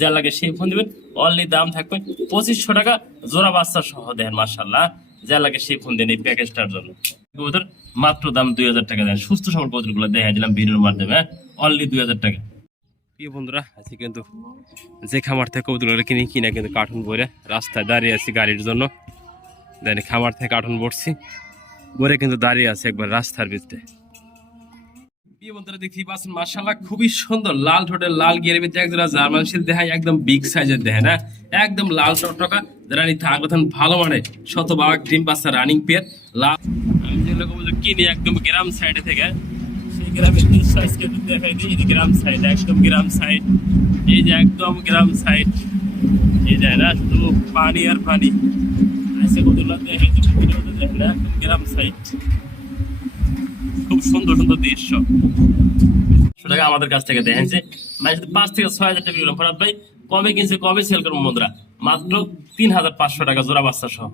যা লাগে সেই ফোন দিবেন। অনলি দাম থাকবে 2500 টাকা জোড়া বাচ্চা সহ দেন। মাশাআল্লাহ, যা লাগে সেই ফোন দেন এই প্যাকেজটার জন্য। কবুতর মাত্র দাম 2000 টাকা দেন। সুস্থ সবল কবুতরগুলো দেখাই দিলাম ভিডিওর মাধ্যমে, অনলি 2000 টাকা। প্রিয় বন্ধুরা, আজকে কিন্তু যে খামার থেকে কবুতরগুলো কিনা কিন্তু কার্টুন ভরে রাস্তায় দাঁড়িয়ে আছি গাড়ির জন্য। দেন খামার থেকে কার্টুন ভরছি ভরে কিন্তু দাঁড়িয়ে আছে একবার রাস্তার ভিতরে। প্রিয় বন্ধুরা, দেখতেই পাচ্ছেন মাশাআল্লাহ খুবই সুন্দর লাল ঠোঁটের লাল গিয়ারের ভিতরে একজোড়া জার্মান শিল দেখায়, একদম বিগ সাইজের দেখে না, একদম লাল টকটকা। যারা নিতে আগ্রহ ভালো মানে শতভাগ ডিম বাচ্চা রানিং পেয়ার লাল। আমি যেগুলো কবুতর কিনি একদম গ্রাম সাইডে থেকে, সেই গ্রামের সাইজ কিন্তু দেখাই দিই। এই যে গ্রাম সাইড, একদম গ্রাম সাইড, এই যে একদম গ্রাম সাইড, এই যায় না শুধু পানি আর পানি। আজকে কতগুলো দেখাই দিই, দেখেন একদম গ্রাম সাইড, খুব সুন্দর সুন্দর দৃশ্য। টাকা আমাদের কাছ থেকে দেখেন যে মানে 5 থেকে 6000 টাকা কিলো। ফরাদ ভাই কবে কিনছে কবে সেল করবো বন্ধুরা? মাত্র 3500 টাকা জোড়া বাচ্চা সহ।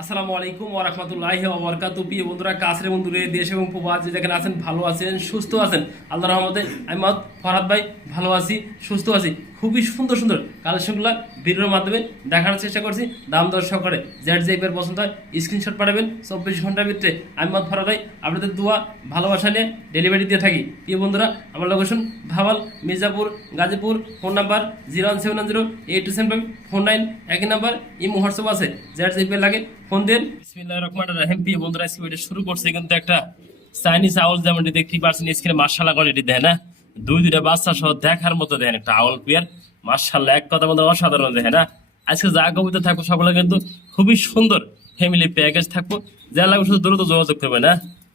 আসসালামু আলাইকুম ওয়া রাহমাতুল্লাহি ওয়া বারাকাতুহু। প্রিয় বন্ধুরা, কাছের বন্ধুরা, দেশ এবং প্রবাসী যেখানে আছেন ভালো আছেন সুস্থ আছেন আল্লাহর রহমতে। আমি ফরহাদ ভাই ভালো আছি সুস্থ আছি। খুবই সুন্দর সুন্দর কালেকশনগুলো ভিডিওর মাধ্যমে দেখানোর চেষ্টা করছি। দাম দর সহকারে যেট যে পেয়ার পছন্দ হয় স্ক্রিনশট পাঠাবেন। 24 ঘন্টার ভিতরে আমি ফরহাদ ভাই আপনাদের দোয়া ভালোবাসা নিয়ে ডেলিভারি দিয়ে থাকি। প্রিয় বন্ধুরা, আমার location Bhawal, Mirzapur, Gazipur. Phone number 01710827549। একই নাম্বার ইমো হোয়াটসঅ্যাপ আছে। যেট যে পেয়ার লাগে ফোন দেন। বিসমিল্লাহির রহমানির রহিম। প্রিয় বন্ধুরা, ভিডিও শুরু করছে কিন্তু একটা চাইনিজ আউল, যেমন দেখতে পাচ্ছেন স্ক্রিনে মাশাআল্লাহ করে এটি দেয় না, দুইটা বাচ্চা সহ দেখার মতো দেখেন একটা আউল পেয়ার। মাশাআল্লাহ এক কথা মধ্যে অসাধারণ দেখে না। আজকে যা কবিতা থাকবো সকলে কিন্তু খুবই সুন্দর ফ্যামিলি প্যাকেজ থাকবো। যা লাগবে শুধু দ্রুত যোগাযোগ করবে না,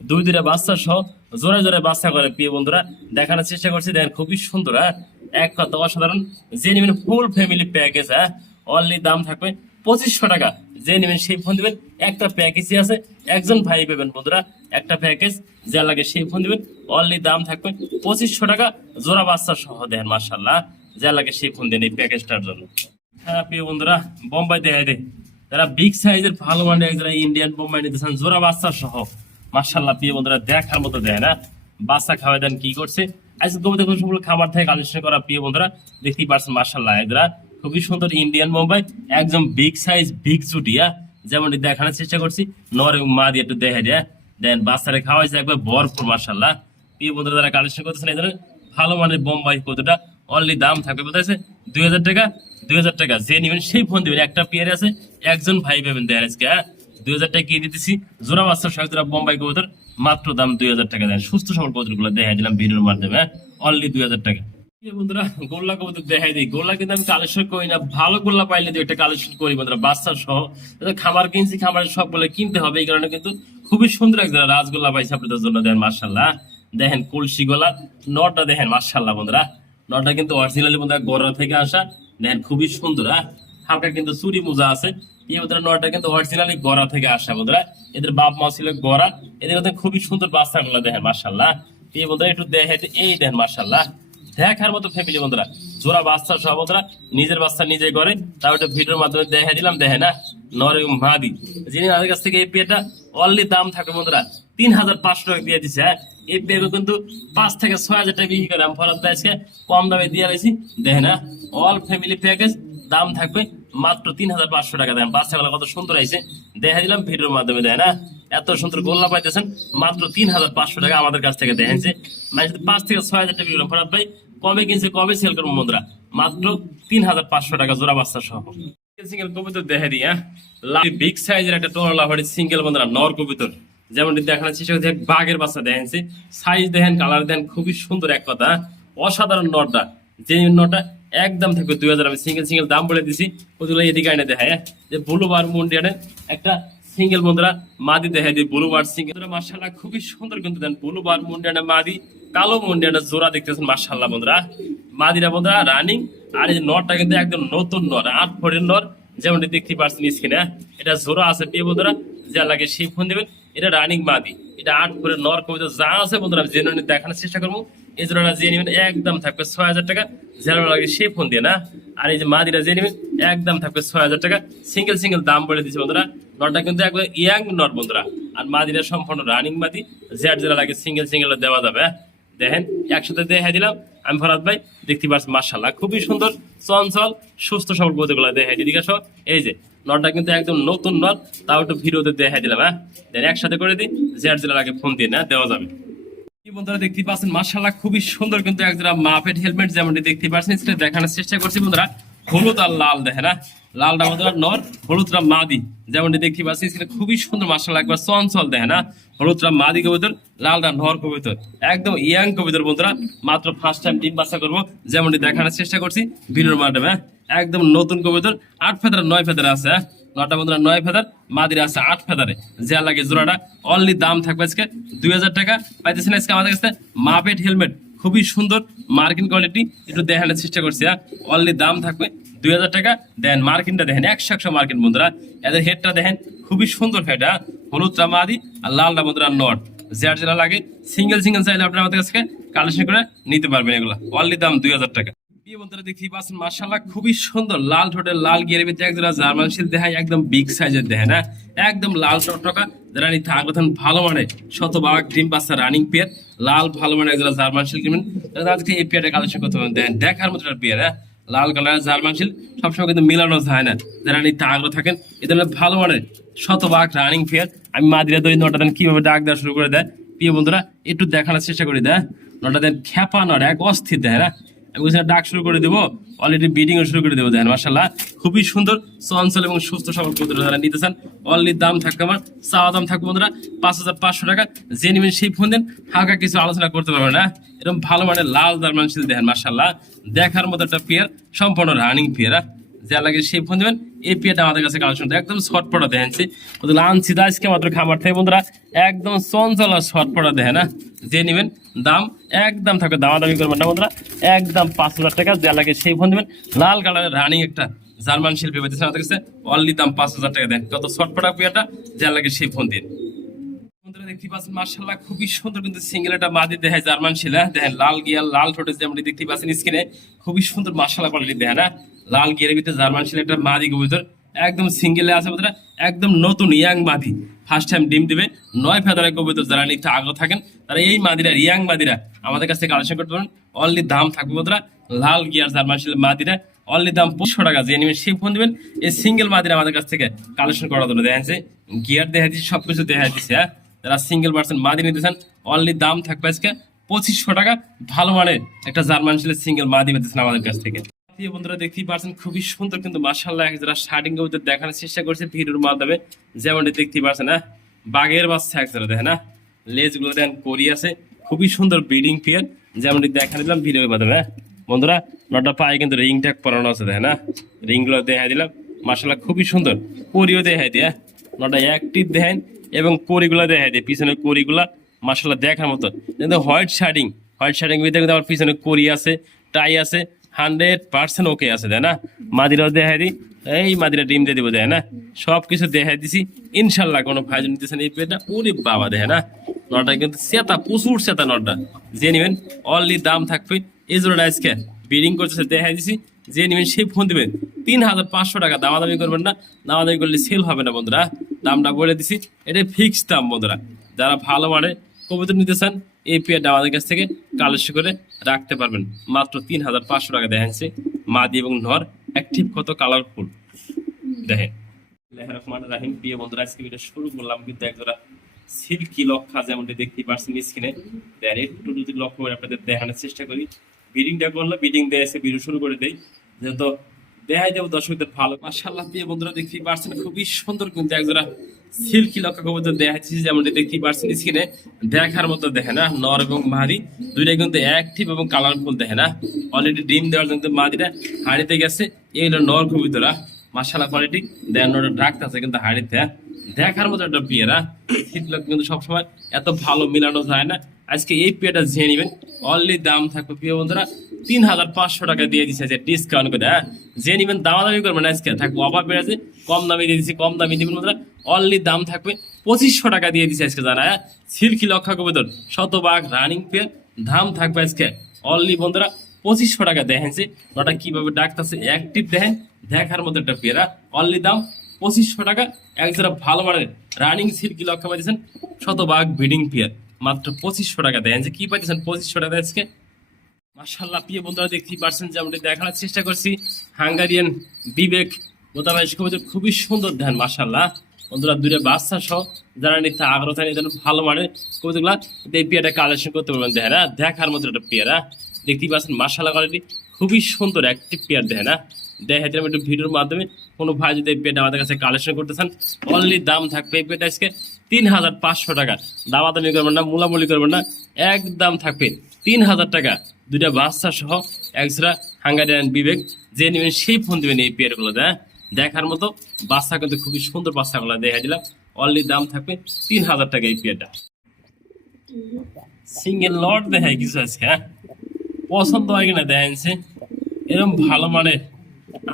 দুইটা বাচ্চা সহ জোরে জোরে বাচ্চা করে। প্রিয় বন্ধুরা, দেখানোর চেষ্টা করছি, দেখেন খুবই সুন্দর। এক কথা অসাধারণ। যে নেবেন ফুল ফ্যামিলি প্যাকেজ, অনলি দাম থাকবে 2500 টাকা। যে নেবেন সেই ফোন দিবেন। একটা প্যাকেজই আছে, একজন ভাই পাবেন বন্ধুরা, একটা প্যাকেজ যা লাগে সেই ফোন দিবেন। অনলি দাম থাকবে 2500 টাকা জোড়া বাচ্চা সহ দেন। মাশাআল্লাহ, যা লাগে সেই ফোন দেন এই প্যাকেজটার জন্য। হ্যাঁ প্রিয় বন্ধুরা, বোম্বাই দেখাই দে যারা বিগ সাইজের ভালো মানের যারা ইন্ডিয়ান বোম্বাই নিতে চান জোড়া বাচ্চা সহ। মাশাআল্লাহ প্রিয় বন্ধুরা, দেখার মতো দেয় না, বাচ্চা খাওয়াই দেন কি করছে। আজকে কবিতা সবগুলো খাবার থেকে কালেকশন করা। প্রিয় বন্ধুরা, দেখতেই পারছেন মাশাআল্লাহ এরা খুবই সুন্দর ইন্ডিয়ান বোম্বাই, একদম বিগ সাইজ বিগ চুটিয়া। যেমন দেখানোর চেষ্টা করছি, নর এবং মা দিয়ে একটু দেখা যায় দেন বাচ্চারা খাওয়াইছে একবার ভরপুর। মাশাআল্লাহ প্রিয় বন্ধুরা, যারা কালেকশন করতেছেন এই ধরনের ভালো মানের বোম্বাই কতটা অনলি দাম থাকবে কোথায় 2000 টাকা। 2000 টাকা যে নেবেন সেই ফোন দিবেন। একটা পেয়ারে আছে, একজন ভাই পাবেন দেন আজকে। 2000 টাকা কি দিতেছি জোড়া বাচ্চা সহ বোম্বাই কবুতর, মাত্র দাম 2000 টাকা দেন। সুস্থ সবল কবুতর গুলো দেখাই দিলাম ভিডিওর মাধ্যমে, অনলি 2000 টাকা। বন্ধুরা, গোল্লা কবুতর দেখাই দিই। গোল্লা কিন্তু আমি কালেকশন করি না, ভালো গোল্লা পাইলে একটা কালেকশন করি বন্ধুরা, বাচ্চা সহ। খাবার কিনছি, খাবারের সবগুলো কিনতে হবে, এই কারণে কিন্তু খুবই সুন্দর একজন রাজগোল্লা পাইছে আপনাদের জন্য দেন। মাশাআল্লাহ দেখেন কলসি গোলা নটা দেখেন। মাশাআল্লাহ বন্ধুরা, নটা কিন্তু অরিজিনালি বন্ধুরা গোড়া থেকে আসা দেখেন, খুবই সুন্দর। হালকা কিন্তু চুরি মোজা আছে। এই বন্ধুরা নটা কিন্তু অরিজিনালি গড়া থেকে আসা বন্ধুরা, এদের বাপ মা ছিল গড়া। এদের মধ্যে খুবই সুন্দর বাচ্চা গুলো দেখেন। মাশাআল্লাহ এই বন্ধুরা একটু দেখে এই দেখেন, মাশাআল্লাহ দেখার মতো ফ্যামিলি বন্ধুরা, জোড়া বাচ্চা সহ বন্ধুরা, নিজের বাচ্চা নিজে করে। তাও একটা ভিডিওর মাধ্যমে দেখা দিলাম দেখে না, নর এবং মাদি। যিনি আমাদের কাছ থেকে এই পেয়ারটা অনলি দাম থাকবে বন্ধুরা 3500 টাকা দিয়ে দিচ্ছে। এই পেয়ার কিন্তু 5 থেকে 6000 টাকা বিক্রি করে। আমি ফরাদ আজকে কম দামে দিয়ে গেছি দেখে না, অল ফ্যামিলি প্যাকেজ দাম থাকবে মাত্র 3500 টাকা দেন। বাচ্চাগুলো কত সুন্দর আছে দেখা দিলাম ভিডিওর মাধ্যমে দেয় না, এত সুন্দর গোল্লা পাইতেছেন মাত্র 3500 টাকা আমাদের কাছ থেকে দেখেছে। মানে 5 থেকে 6000 টাকা বিক্রি। ফরাদ ভাই কবে কিনছে কবে সেল করবো বন্ধুরা? মাত্র 3500 টাকা জোড়া বাচ্চা সহ। সিঙ্গেল কবুতর দেখা দিই। বিগ সাইজের একটা টোনা লাভারি সিঙ্গেল বন্ধুরা নর কবুতর, যেমন দেখানোর চেষ্টা করছি। বাঘের বাচ্চা দেখেনছি, সাইজ দেখেন, কালার দেখেন, খুবই সুন্দর এক কথা অসাধারণ নরটা। যে নরটা একদম থাকবে 2000। আমি সিঙ্গেল সিঙ্গেল দাম বলে দিছি, ওগুলো এদিকে আইনে দেখায় যে ব্লুবার মুন্ডিয়ানের একটা সিঙ্গেল বন্ধুরা মাদি দেখাই দিই। ব্লুবার সিঙ্গেল মাশাআল্লাহ খুবই সুন্দর কিন্তু দেন। ব্লুবার মুন্ডিয়ানের মাদি, কালো মুন্ডিয়ানের জোড়া দেখতেছেন মাশাআল্লাহ বন্ধুরা, মাদিরা বন্ধুরা রানিং। আর এই নরটা কিন্তু একদম নতুন নর, 8 ফোরের নর, যেমন দেখতে পাচ্ছেন স্ক্রিনে। এটা জোড়া আছে প্রিয় বন্ধুরা, যা লাগে সেই ফোন দেবেন। এটা রানিং মাদি, এটা 8 ফোরের নর কবিতা যা আছে বন্ধুরা জেনে দেখানোর চেষ্টা করবো। এই জোড়াটা যে নেবেন একদম থাকবে 6000 টাকা, যারা লাগে সেই ফোন দিয়ে না। আর এই যে মাদিরা যে নেবেন একদম থাকবে 6000 টাকা। সিঙ্গেল সিঙ্গেল দাম বলে দিচ্ছে বন্ধুরা। নরটা কিন্তু একবার ইয়াং নর বন্ধুরা, আর মাদিরা সম্পূর্ণ রানিং মাদি। যারা লাগে সিঙ্গেল সিঙ্গেল দেওয়া যাবে। দেখেন একসাথে দেখা দিলাম আমি ফরাদ ভাই। দেখতে পাচ্ছি মাশাআল্লাহ খুবই সুন্দর চঞ্চল সুস্থ সবল কবুতরগুলো দেখাই দিকে সব। এই যে নটটা কিন্তু একদম নতুন নট, তাও একটু ভিডিওতে দেখাই দিলাম। হ্যাঁ, দেন একসাথে করে দিই, জেড জেলার আগে ফোন দিয়ে না দেওয়া যাবে। কি বন্ধুরা দেখতে পাচ্ছেন মাশাআল্লাহ খুবই সুন্দর কিন্তু একজোড়া মাপেট হেলমেট যেমনটি দেখতে পাচ্ছেন, সেটা দেখানোর চেষ্টা করছি বন্ধুরা। হলুদ আর লাল দেখে না, লালটা বন্ধুরা নর, হলুদটা মাদি। যেমনটি দেখতে পাচ্ছি সেটা খুবই সুন্দর মাশাআল্লাহ, একবার চঞ্চল দেখে না। হলুদটা মাদি কবুতর, লালটা নর কবুতর, একদম ইয়াং কবুতর বন্ধুরা। মাত্র ফার্স্ট টাইম ডিম বাচ্চা করবো যেমনটি দেখানোর চেষ্টা করছি ভিডিওর মাধ্যমে। একদম নতুন কবুতর, 8 ফেদার 9 ফেদার আছে। নটা বন্ধুরা 9 ফেদার, মাদিরা আছে 8 ফেদারে। যে লাগে জোড়াটা অনলি দাম থাকবে আজকে 2000 টাকা। পাইতেছেন আজকে আমাদের কাছে মাপেট হেলমেট, খুবই সুন্দর মার্কিন কোয়ালিটি, একটু দেখানোর চেষ্টা করছি। অনলি দাম থাকবে 2000 টাকা। দেন মার্কিনটা দেখেন 100 মার্কিন বন্ধুরা। এদের হেডটা দেখেন খুবই সুন্দর হেড। হলুদটা মাদি আর লালটা বন্ধুরা নট। যার যেটা লাগে সিঙ্গেল চাইলে আপনারা আমাদের কাছে কালেকশন করে নিতে পারবেন। এগুলো অনলি দাম 2000 টাকা। বন্ধুরা দেখতেই পাচ্ছেন মাশাআল্লাহ খুবই সুন্দর লাল ঠোঁটের লাল গিয়ারের ভিতরে একজোড়া জার্মান শিল দেখায়, একদম বিগ সাইজের দেখে না, একদম লাল টকটকা। যারা নিতে আগ্রহ ভালো মানে শতভাগ ডিম বাচ্চা রানিং পেয়ার, লাল ভালো মানে একজোড়া জার্মান শিল কিনবেন, আজকে এই পেয়ারটা কালেকশন করতে পারেন। দেখেন দেখার মতো একটা পেয়ার। লাল কালারের জার্মান শিল সবসময় কিন্তু মিলানো যায় না। যারা নিতে আগ্রহ থাকেন এদের ভালো মানে শতভাগ রানিং পেয়ার। আমি মাদিরা দই নটা দেন কিভাবে ডাক দেওয়া শুরু করে দেয় প্রিয় বন্ধুরা, একটু দেখানোর চেষ্টা করি। দেয় নটা দেন খেপা নট, এক অস্থির দেয় না। ডাক শুরু করে দেবো, অলরেডি বিডিং শুরু করে দেবো। দেখেন মাশাআল্লাহ খুবই সুন্দর চঞ্চল এবং সুস্থ সবল কবুতর যারা নিতে চান অনলি দাম থাকবে আমার চাওয়া দাম থাকবে বন্ধুরা 5500 টাকা। যে নেবেন সেই ফোন দেন, হালকা কিছু আলোচনা করতে পারবেন না। এরকম ভালো মানে লাল জার্মান শিল দেখেন মাশাআল্লাহ, দেখার মতো একটা পেয়ার, সম্পূর্ণ রানিং পেয়ার। যা লাগে সেই ফোন দেবেন। এই পেয়ারটা আমাদের কাছে কালেকশন একদম শর্টপটা দেখেনছি, ওগুলো আনছি আজকে মাত্র খামার থেকে বন্ধুরা। একদম চঞ্চল আর শর্টপটা দেখে না। যে নেবেন দাম একদম থাকবে, দামাদামি করবেন না বন্ধুরা, একদম 5000 টাকা। যা লাগে সেই ফোন দেবেন। লাল কালারের রানিং একটা জার্মান শিল্পী পেয়েছে আমাদের কাছে অনলি দাম 5000 টাকা। দেন কত শর্টপটা পেয়ারটা, যা লাগে সেই ফোন দিন। দেখতে পাচ্ছেন মাশাআল্লাহ খুবই সুন্দর কিন্তু সিঙ্গেল একটা মাদি দেখায় জার্মান শিল। দেখেন লাল গিয়ার লাল ঠোঁটে যেমন দেখতে পাচ্ছেন স্ক্রিনে, খুবই সুন্দর মাশাআল্লাহ কোয়ালিটি দেখেন না। লাল গিয়ারের ভিতরে জার্মান শিল একটা মাদি কবুতর, একদম সিঙ্গেলে আছে বন্ধুরা, একদম নতুন ইয়াং মাদি, ফার্স্ট টাইম ডিম দিবে। 9 ফেদারের কবুতর যারা নিতে আগ্রহ থাকেন তারা এই মাদিরা ইয়াং মাদিরা আমাদের কাছ থেকে কালেকশন করতে পারেন। অনলি দাম থাকবে বন্ধুরা লাল গিয়ার জার্মান শিল মাদিরা অনলি দাম 2500 টাকা। যে নেবেন সেই ফোন দিবেন। এই সিঙ্গেল মাদিরা আমাদের কাছ থেকে কালেকশন করার জন্য দেখেন গিয়ার দেখা দিচ্ছি, সবকিছু দেখা দিচ্ছে। যারা সিঙ্গেল পার্সেন্ট মাদি নিতে চান অনলি দাম থাকবে আজকে 2500 টাকা। ভালো মানের একটা জার্মান শিলের সিঙ্গেল মাদি পেতেছেন আমাদের কাছ থেকে। বন্ধুরা দেখতেই পাচ্ছেন খুবই সুন্দর কিন্তু মাশাআল্লাহ যারা শার্টিং কবুতর দেখানোর চেষ্টা করছে ভিডিওর মাধ্যমে। যেমনটি দেখতেই পাচ্ছেন না, বাঘের বাচ্চা একজোড়া দেখেন না, লেজ গুলো দেন করি আছে, খুবই সুন্দর ব্রিডিং পেয়ার। যেমনটি দেখা দিলাম ভিডিওর মাধ্যমে বন্ধুরা। নটা পায়ে কিন্তু রিং ট্যাগ পরানো আছে দেখেন না, রিং গুলো দেখা দিলাম মাশাআল্লাহ খুবই সুন্দর। করিও দেখাই দিয়ে নটা অ্যাক্টিভ দেখেন এবং করিগুলা দেখাই দিয়ে, পিছনের করিগুলা মাশাআল্লাহ দেখার মতো। কিন্তু হোয়াইট শার্টিং ভিতরে কিন্তু আমার পিছনে করি আছে, টাই আছে, 100% ওকে আছে দেয় না। মাদিরাও দেখাই দিই, এই মাদিরা ডিম দিয়ে দিব দেয় না, সবকিছু দেখাই দিছি ইনশাল্লাহ। কোনো ভাই নিতেছেন এই পেটটা, ওরে বাবা দেখে না, নটা কিন্তু সেতা প্রচুর সেতা নটা। যে নেবেন অনলি দাম থাকবে এই জোড়াটা আজকে বিডিং করতেছে দেখাই দিছি। যে নেবেন সেই ফোন দিবেন 3500 টাকা। দামাদামি করবেন না, দামাদামি করলে সেল হবে না বন্ধুরা। দামটা বলে দিছি, এটা ফিক্সড দাম বন্ধুরা। যারা ভালো মানে কবুতর নিতে চান এই পেয়ারটা আমাদের কাছ থেকে কালেকশন করে রাখতে পারবেন মাত্র 3500 টাকা। দেখেনছে মাদি এবং নর অ্যাক্টিভ কত কালারফুল দেখেন। রহমানির প্রিয় বন্ধুরা আজকে ভিডিও শুরু করলাম কিন্তু একজোড়া সিল্কি লক্ষা যেমনটি দেখতে পাচ্ছেন স্ক্রিনে। একটু যদি লক্ষ্য করে আপনাদের দেখানোর চেষ্টা করি, বিডিংটা করলে বিডিং দিয়ে এসে ভিডিও শুরু করে দেয়, যেহেতু দেখাই দেবো দর্শকদের ভালো। মাশাআল্লাহ প্রিয় বন্ধুরা দেখতেই পাচ্ছেন খুবই সুন্দর কিন্তু একজোড়া সিল্কি লক্ষা কবুতর দেখাচ্ছি যেমনটি দেখতেই পাচ্ছেন স্ক্রিনে। দেখার মতো দেখে না, নর এবং মাদি দুইটাই কিন্তু অ্যাক্টিভ এবং কালারফুল দেখে না। অলরেডি ডিম দেওয়ার জন্য মাদিটা হাড়িতে গেছে, এই হলো নর কবুতরা। মাশাআল্লাহ কোয়ালিটি দেন নটা ডাকতে আছে কিন্তু হাড়িতে। দেখার মতো একটা পেয়ারা, শীতলক কিন্তু সবসময় এত ভালো মিলানো যায় না। আজকে এই পেয়ারটা ঝেড়ে নেবেন, অনলি দাম থাকবে প্রিয় বন্ধুরা 3500 টাকা দিয়ে দিচ্ছে ডিসকাউন্ট করে। যে নেবেন দামাদামি করবেন আজকে থাকবো অভাব বেড়েছে, কম দামে দিয়ে দিচ্ছি, কম দামে দিবেন বন্ধুরা। অনলি দাম থাকবে 2500 টাকা দিয়ে দিচ্ছে আজকে জানা। সিল্কি লক্ষা কবুতর শতভাগ রানিং পেয়ার, দাম থাকবে আজকে অনলি বন্ধুরা 2500 টাকা। দেখেন ওটা কিভাবে ডাকতেছে অ্যাক্টিভ দেখেন, দেখার মতো একটা পেয়ারা। অনলি দাম 2500 টাকা। একজোড়া ভালো মানের রানিং সিল্কি লক্ষা পাইছেন শতভাগ ব্রিডিং পেয়ার মাত্র 2500 টাকা। দেখেন কি পাইছেন 2500 টাকা আজকে মাশাআল্লাহ প্রিয় বন্ধুরা দেখতেই পারছেন যেমনটি দেখানোর চেষ্টা করছি হাঙ্গারিয়ান বিবেক মোতাবেক কবুতর খুবই সুন্দর ধ্যান মাশাআল্লাহ বন্ধুরা দুটো বাচ্চা সহ যারা নিতে আগ্রহ থাকে যেন ভালো মানে কবুতরগুলা এই পেয়ারটা কালেকশন করতে পারবেন দেখেন না দেখার মতো একটা পেয়ারা দেখতেই পাচ্ছেন মাশাআল্লাহ কোয়ালিটি খুবই সুন্দর একটি পেয়ার দেখেন না দেখাতে আমি একটু ভিডিওর মাধ্যমে কোনো ভাই যদি এই পেয়ারটা আমাদের কাছে কালেকশন করতে চান অনলি দাম থাকবে এই পেয়ারটা আজকে 3,500 টাকা দামাদামি করবেন না মুলামুলি করবেন না একদম থাকবে 3,000 টাকা দুইটা বাচ্চা সহ একজোড়া হাঙ্গারিয়ান বিবেক যে নেবেন সেই ফোন দিবেন এই পেয়ারগুলো দেখার মতো বাচ্চা কিন্তু খুবই সুন্দর বাচ্চাগুলো দেখা দিলাম অনলি দাম থাকবে 3,000 টাকা এই পেয়ারটা সিঙ্গেল লট দেখায় কিছু আছে হ্যাঁ পছন্দ হয় কিনা দেখেনছে এরকম ভালো মানে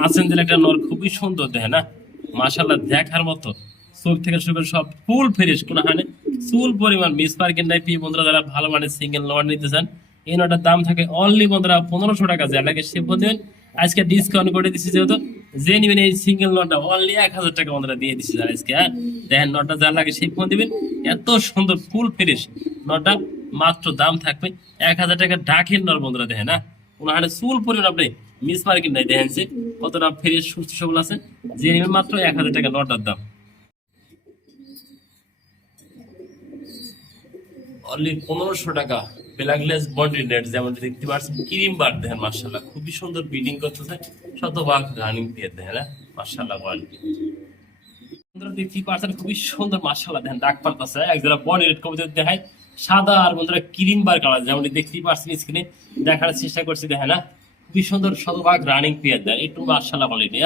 আছেন দিলে একটা নর খুবই সুন্দর দেখে না মাশাআল্লাহ দেখার মতো চোখ থেকে শুরু করে সব ফুল ফ্রেশ কোনো হানে চুল পরিমাণ মিস পার্কের নাই প্রিয় বন্ধুরা যারা ভালো মানে সিঙ্গেল নট নিতে চান এই নটার দাম থাকে অনলি বন্ধুরা 1500 টাকা যা লাগে সে দেবেন আজকে ডিসকাউন্ট করে দিচ্ছি যেহেতু যে নিবেন এই সিঙ্গেল নটটা অনলি 1,000 টাকা বন্ধুরা দিয়ে দিচ্ছি আজকে হ্যাঁ দেখেন নটটা যা লাগে সেই ফোন দিবেন এত সুন্দর ফুল ফ্রেশ নটটা মাত্র দাম থাকবে 1,000 টাকা ঢাকের নর বন্ধুরা দেখেন না কোনো হানে চুল পরিমাণ আপনি মিস মার্কেট নাই দেখেন যে কতটা ফ্রেশ সুস্থ সবল আছে যে নিবেন মাত্র 1,000 টাকা নটার দাম অনলি 1500 টাকা ব্ল্যাকলেস বডি নেট যেমন দেখতে পাচ্ছেন ক্রিম বার দেখেন মাশাআল্লাহ খুবই সুন্দর বিডিং করতেছে শতভাগ রানিং দিয়ে দেখেন মাশাআল্লাহ কোয়ালিটি বন্ধুরা দেখতে পাচ্ছেন খুবই সুন্দর মাশাআল্লাহ দেখেন ডাক পারতেছে একজোড়া বডি রেড কবুতর দেখায় সাদা আর বন্ধুরা ক্রিম বার কালার যেমন দেখতেই পাচ্ছেন স্ক্রিনে দেখার চেষ্টা করছি দেখেন না খুবই সুন্দর শতভাগ রানিং পেয়ার দেয় একটু মাশাআল্লাহ কোয়ালিটি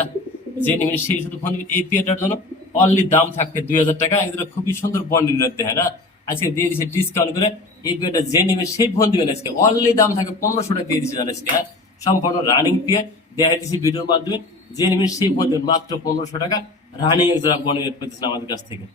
যে নেবেন সেই শুধু ফোন এই পেয়ারটার জন্য অনলি দাম থাকবে 2,000 টাকা একজোড়া খুবই সুন্দর বডি নেট দেখেন না আজকে দিয়ে দিচ্ছে ডিসকাউন্ট করে এই পেয়ারটা যে নেবে সেই ফোন দিবেন আজকে অনলি দাম থাকে 1500 টাকা দিয়ে দিচ্ছে আজকে সম্পূর্ণ রানিং পেয়ার দেখা দিচ্ছি ভিডিওর মাধ্যমে যে নেবেন সেই ফোন দিবেন মাত্র 1500 টাকা রানিং এক যারা বনে পেতেছেন আমাদের কাছ থেকে